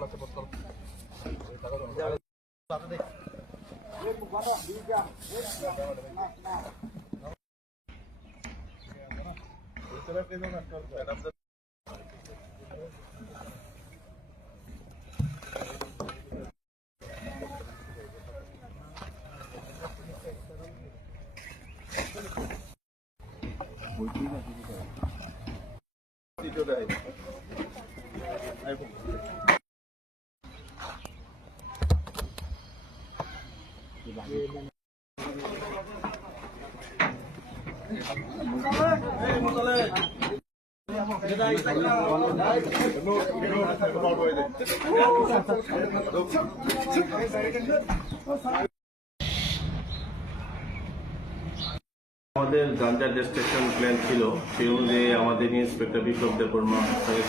का से ফলাতে বসল Thank you. আমাদের গাঞ্জার যে স্টেশন প্ল্যান ছিল সে অনুযায়ী আমাদের ইন্সপেক্টর বিপ্লব দেবর্মা